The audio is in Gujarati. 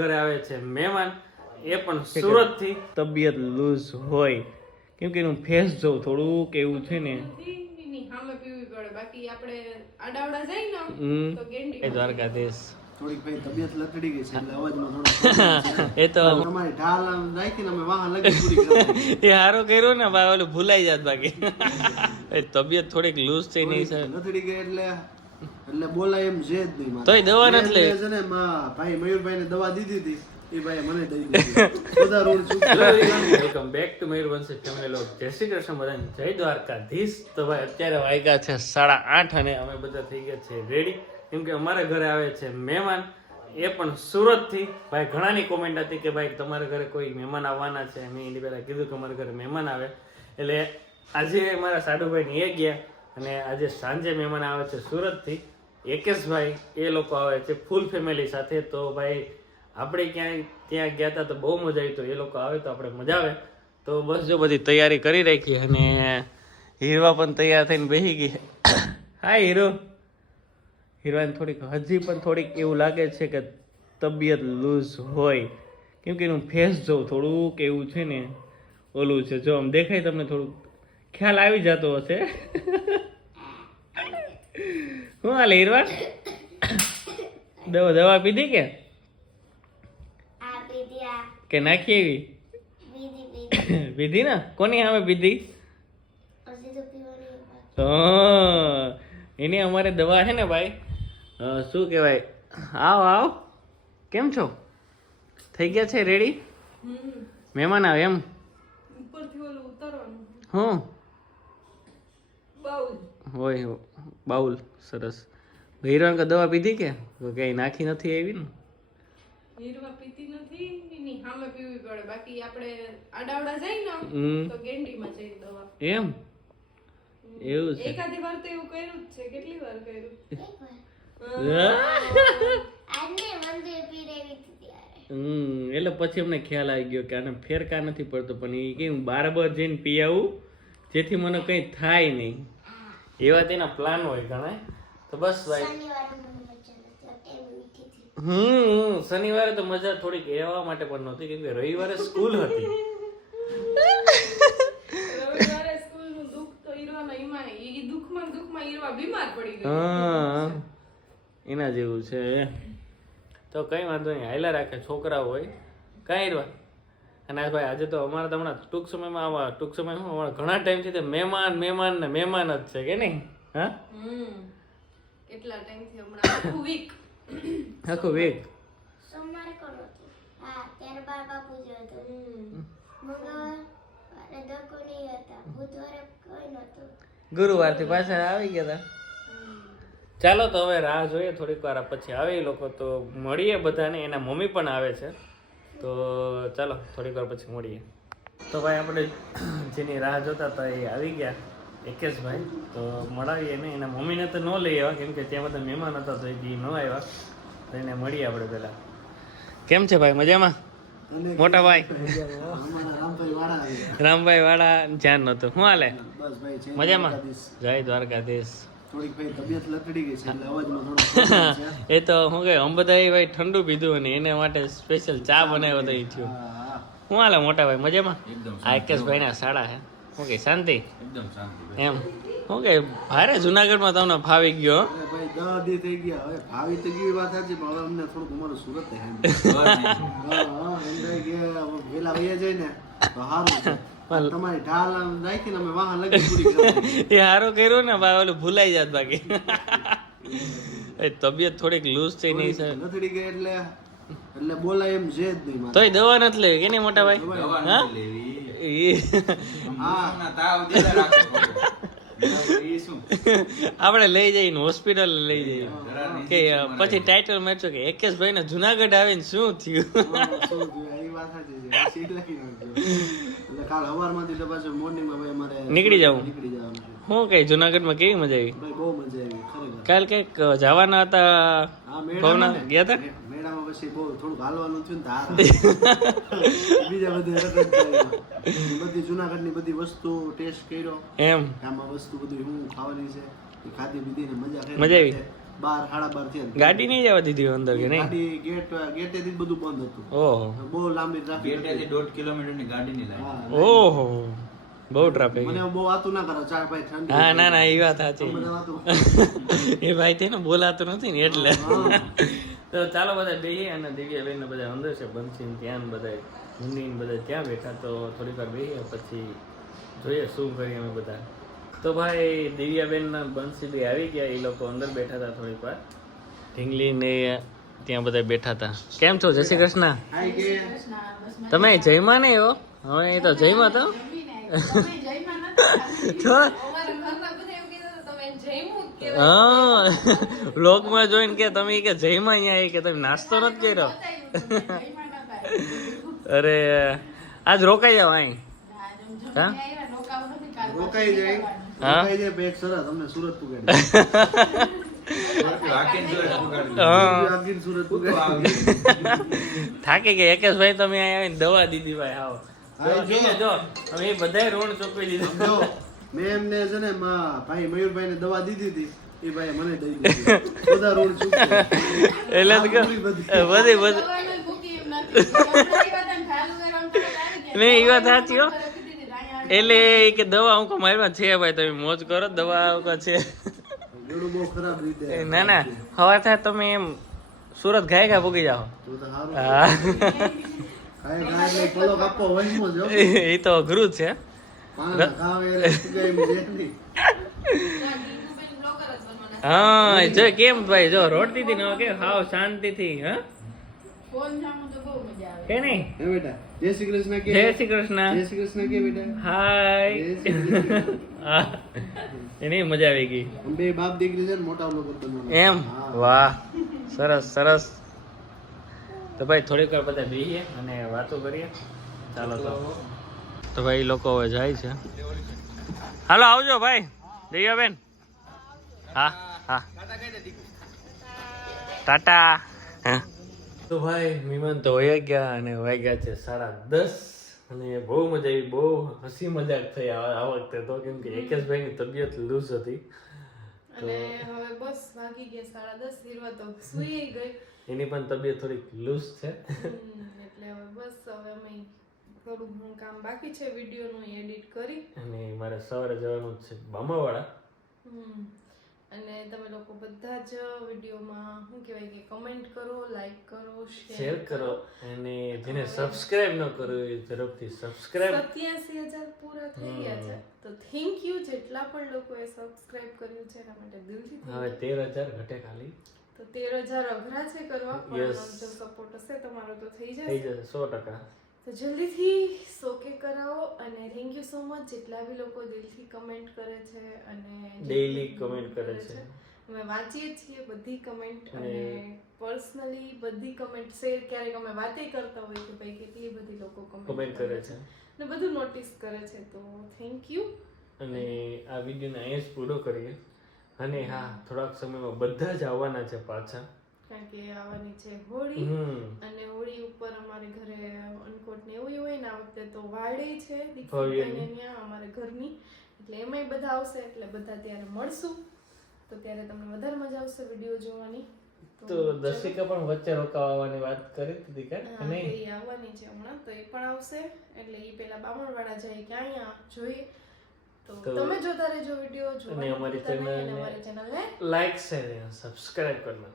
ઘરે આવે છે મહેમાન, એ પણ સુરત થી. તબિયત લૂઝ હોય કેમ કે એનું ફેસ જોઉં થોડુંક એવું છે ને. દ્વારકાધીશ થોડીક ભાઈ તબિયત લથડી ગઈ છે એટલે અવાજમાં થોડો એ તો તમારી ઢાલ રાખીને અમે વાહન લગી પૂરી કરી. એ હારો કર્યો ને ભાઈ, ઓલું ભૂલાઈ જાત બાકી. એ તબિયત થોડીક લૂઝ થઈ નહીં સર, લથડી ગઈ એટલે બોલાય એમ છે જ નહીં. તોય દવા નથી લઈ છે ને ભાઈ મયુરભાઈ ને દવા દીધી હતી એ ભાઈ મને દઈ દીધી. બધા રોડ ચૂક. Welcome back to Mayurvanshi family લોગ. જય શ્રી કૃષ્ણ બધાને, જય દ્વારકાધીશ. તો ભાઈ અત્યારે વાગ્યા છે 8:30 અને અમે બધા થઈ ગયા છે રેડી, કેમ કે અમારા ઘરે આવે છે મહેમાન, એ પણ સુરત થી. ભાઈ ઘણાની કોમેન્ટ હતી કે ભાઈ તમારા ઘરે કોઈ મહેમાન આવવાના છે. મેં એની પહેલા કીધું કે અમારા ઘરે મહેમાન આવે, એટલે આજે મારા સાડુભાઈ ને એ ગયા અને આજે સાંજે મહેમાન આવે છે સુરત થી. એકેશભાઈ એ લોકો આવે છે ફૂલ ફેમિલી સાથે. તો ભાઈ આપણે ક્યાંય ત્યાં ગયા હતા તો બહુ મજા આવી, તો એ લોકો આવે તો આપણે મજા આવે. તો બસ જો બધી તૈયારી કરી રાખી અને હીરવા પણ તૈયાર થઈને બેસી ગઈ. હાય હીરો. હીરોને થોડીક હજી પણ થોડીક એવું લાગે છે કે તબિયત લૂઝ હોય, કેમ કે એનું ફેસ જોઉં થોડુંક એવું છે ને ઓલું છે. જો આમ દેખાય તમને થોડુંક ખ્યાલ આવી જતો હશે. શું હાલે હીરવા? દવા પીધી કે નાખી એવી? પીધી ને? કોની સામે પીધી? એની અમારે દવા છે ને ભાઈ, શું કહેવાય, આવ કેમ છો? થઈ ગયા છે રેડી? મહેમાન આવે એમ? હું હોય બાઉલ. સરસ. હીરોન દવા પીધી કે કઈ નાખી નથી એવી ને? હીરવા પીતી નથી, એની સામે પીવી પડે, બાકી આપણે આડાવડા જાય ને તો ગેંડીમાં જઈ દવા. એમ? એવું છે? એકાદી વાર તો એવું કર્યું જ છે. કેટલી વાર કર્યું? એટલે પછી અમને ખ્યાલ આવી ગયો કે આને ફેરકા નથી પડતો, પણ એ કેમ બરાબર જઈને પી આવું જેથી મને કઈ થાય નહીં, એવા તેના પ્લાન હોય ઘણા. તો બસ ભાઈ શનિવારે તો મજા થોડીક એવા માટે પણ નહોતી, કેમ કે રવિવારે સ્કૂલ હતી. રવિવારે સ્કૂલનું દુઃખ તો હીરવાના ઈમાં ઈ દુઃખમાં હીરવા બીમાર પડી ગઈ. એના જેવું છે. તો કઈ વાંધો નહીં, હાયલા રાખે છોકરા હોય કઈ હીરવા. અને ભાઈ આજે તો અમારે તો હમણાં ટૂંક સમયમાં ઘણા ટાઈમથી તો મહેમાન ને મહેમાન જ છે કે નહીં? હા, કેટલા ટાઈમથી હમણાં આખું વીક સોમવારે કોણ હતું? હા, ત્યારે બાપુ જ હતો. મંગળવારે દકો નહીં હતા, બુધવારે કોઈ નહોતું. ગુરુવારથી પાછા આવી ગયા હતા. ચાલો તો હવે રાહ જોઈએ થોડીક વાર પછી આવે એ લોકો, તો મળીએ બધાને. એના મમ્મી પણ આવે છે, તો ચાલો થોડીક વાર પછી મળીએ. તો ભાઈ આપણે જેની રાહ જોતા હતા એ આવી ગયા, એકેશભાઈ. તો મળાવીએ ને, એના મમ્મીને તો ન લઈ આવ્યા કેમ કે ત્યાં બધા મહેમાન હતા, તો એ ન આવ્યા. તો એને મળીએ આપણે પહેલા. કેમ છે ભાઈ? મજામાં? મોટા ભાઈ રામભાઈ વાળા ધ્યાન નહોતું. શું હાલે? મજામાં? જય દ્વારકાધીશ. થોડીક ભાઈ તબિયત લથડી ગઈ છે એટલે અવાજમાં થોડો એ તો શું કહે, અમે બધા ભાઈ ઠંડુ પીધું અને એને માટે સ્પેશિયલ ચા બનાવ્યો તો એ થયું. શું હાલે મોટા ભાઈ? મજામાં? આ એકેશભાઈ ના શાળા હે. શું કે શાંતિ? એમ શું કે ભારે જુનાગઢમાં તમને ફાવી ગયો? ભાઈ 10 દી થઈ ગયા. હવે ફાવી તો ગઈ વાત સાચી, પણ હવે અમને થોડુંક અમારું સુરત વેલા વૈયા જાય ને તો સારું છે. તમારી ઢાલ રાખીને અમે વાહન લગી પૂરી કરી. એ હારો કર્યો ને ભાઈ, ઓલું ભૂલાઈ જાત બાકી. એ તબિયત થોડીક લૂઝ થઈ નહીં સર, લથડી ગઈ એટલે બોલાય એમ છે જ નહીં. તોય દવા નથી લેવી કે નહીં મોટા ભાઈ? આપણે લઈ જઈને હોસ્પિટલ લઈ જઈએ કે પછી ટાઇટલ મેચો કે એકેશભાઈ ને જુનાગઢ આવીને શું થયું. નીકળી જવું. શું કઈ જુનાગઢમાં કેવી મજા આવી? બહુ મજા આવી ખરેખર. કાલ કઈક જવાના હતા, ભવના ગયા હતા. મેળામાં પછી બહુ થોડુંક હાલવાનું થયું ને બીજા બધી જુનાગઢની બધી વસ્તુ ટેસ્ટ કર્યો. એમ આમાં વસ્તુ બધી હું ખાવાની છે એ ખાધી પીધી ને મજા આવી. 12 થયા. ગાડી નહીં જવા દીધી અંદર કે નહીં? ગાડી ગેટેથી બધું બંધ હતું. ઓહો બહુ લાંબી ટ્રાફિક ગેટેથી 1.5 કિલોમીટરની ગાડીની લાઈન. ઓહો બહુ ટ્રાફિક. મને બહુ વાતું ના કરો ચાર ભાઈ ઠંડી હા ના ના એ વાત સાચી. મને વાતું એ ભાઈ તેને બોલાતું નથી ને એટલે. તો ચાલો બધા બેહીએ અને દિવ્યાબેન ને બધા અંદર છે, બંસી ત્યાં ને બધા મુન્ની ને બધા ત્યાં બેઠા. તો થોડીક વાર બેહીએ પછી જોઈએ શું કરીએ અમે બધા. તો ભાઈ દિવ્યાબેન ના બંસી બી આવી ગયા, એ લોકો અંદર બેઠા હતા થોડીક વાર. ઢીંગલી ને ત્યાં બધા બેઠા હતા. કેમ છો? જય શ્રી કૃષ્ણ. હાય કે તમે જયમાં ને એવો? હવે એ તો જયમાં તો હા વ્લોગમાં જોઈને કે તમે કે જયમાં અહીંયા કે તમે નાસ્તો નથી કર્યો. અરે આજ રોકાઈ જાવ અહીં. હા રોકાઈ જાય હા? બેગ સરસ તમને સુરત પુગાડી રાખીને જોડે પુગાડી. હા આગીને સુરત પુગાડી થાકી ગયા. એકેશભાઈ તમે અહીંયા આવીને દવા દીધી ભાઈ. આવો હા, જો. જો અમે એ બધાય ઋણ ચૂકવી દીધું. જો મેં એમને છે ને ભાઈ મયુરભાઈ ને દવા દીધી હતી એ ભાઈ મને દઈ દીધી બધા રોડ ચૂકે એટલે તો કહું, બધી બધી નહીં એ વાત સાચી હો. એટલે એ કે દવા હું કહું મારી પાસે છે ભાઈ, તમે મોજ કરો દવા હું છે. જોડું બહુ ખરાબ રીતે ના ના હવા થાય તમે એમ સુરત ગાય ગા પૂગી જાઓ. તો તો સારું હા ખાય ખાય એટલે પલો કાપો વંશમાં જો એ તો અઘરું જ છે. પાણા ખાવે એટલે પુગાઈ એમ છે નહીં. હા જો કેમ ભાઈ જો રોટલી થી ન કે ખાવ શાંતિથી. હા કે નહીં? હે બેટા જય શ્રી કૃષ્ણ કે જય શ્રી કૃષ્ણ. જય શ્રી કૃષ્ણ કે બેટા જય હાય. શ્રી કૃષ્ણ. હા એની મજા આવી ગઈ અમે બે બાપ દીકરી છે ને મોટા લોકો બનવાના. એમ. વાહ સરસ સરસ. તો ભાઈ થોડીક વાર બધા બેસીએ અને વાતો કરીએ. ચાલો તો ભાઈ લોકો હવે જાય છે. હાલો આવજો ભાઈ દિવ્યાબેન. હા હા ટાટા. તો ભાઈ મહેમાન તો વયા ગયા અને વાગ્યા છે 10:30 અને બહુ મજા આવી, બહુ હસી મજાક થઈ આ વખતે તો, કેમ કે એકેશભાઈની તબિયત લૂઝ હતી. અને હવે બસ વાગી ગયા 10:30. હીરવા તો સૂઈ ગઈ. એની પણ તબિયત થોડીક લૂઝ છે. એટલે હવે બસ હવે અમે થોડું ઘણું કામ બાકી છે વિડીયોનું એડિટ કરી. અને મારે સવારે જવાનું જ છે બામાવાળા. અને તમે લોકો બધા જ વિડીયોમાં શું કહેવાય કે કમેન્ટ કરો, લાઈક કરો, શેર કરો અને જેને સબસ્ક્રાઇબ ન કર્યું એ ઝડપથી સબસ્ક્રાઇબ. 87,000 પૂરા થઈ ગયા છે તો થેન્ક યુ જેટલા પણ લોકોએ સબસ્ક્રાઇબ કર્યું છે એના માટે દિલથી હવે 13,000 ઘટે ખાલી. તો 13,000 અઘરા છે કરવા પણ Yes. જો સપોર્ટ હશે તમારો તો થઈ થઈ જશે. જશે 100%. તો જલ્દીથી 100K કરાવો અને થેન્ક યુ સો મચ જેટલા બી લોકો દિલથી કમેન્ટ કરે છે અને Daily comment કરે છે. અમે વાંચીએ છીએ બધી કમેન્ટ અને અને પર્સનલી બધી કમેન્ટ શેર ક્યારેક અમે વાતે કરતા હોય કે ભાઈ કેટલી બધી લોકો કમેન્ટ કમેન્ટ કરે છે ને બધું નોટિસ કરે છે તો થેન્ક યુ. અને આ વિડીયોને અહીંયા જ પૂરો કરીએ. અને હા થોડાક સમયમાં બધા જ આવવાના છે પાછા. કારણ કે આવવાની છે હોળી અને હોળી ઉપર અમારે ઘરે અનકોટ ને એવું હોય ને આ વખતે તો વાડે છે દીકરીને ત્યાં અમારે ઘરની એટલે એમાંય બધા આવશે એટલે બધા ત્યારે મળશું તો ત્યારે તમને વધારે મજા આવશે વિડીયો જોવાની. તો દર્શિકા પણ વચ્ચે રોકાવાની વાત કરી હતી કે હા, નહીં? એ આવવાની છે હમણાં તો એ પણ આવશે એટલે એ પેલા બામણવાડા જાય કે અહીંયા જોઈએ તો તમે જોતા રહેજો વિડીયો અને અમારી ચેનલને ચેનલને લાઈક શેર અને સબસ્ક્રાઇબ કરજો.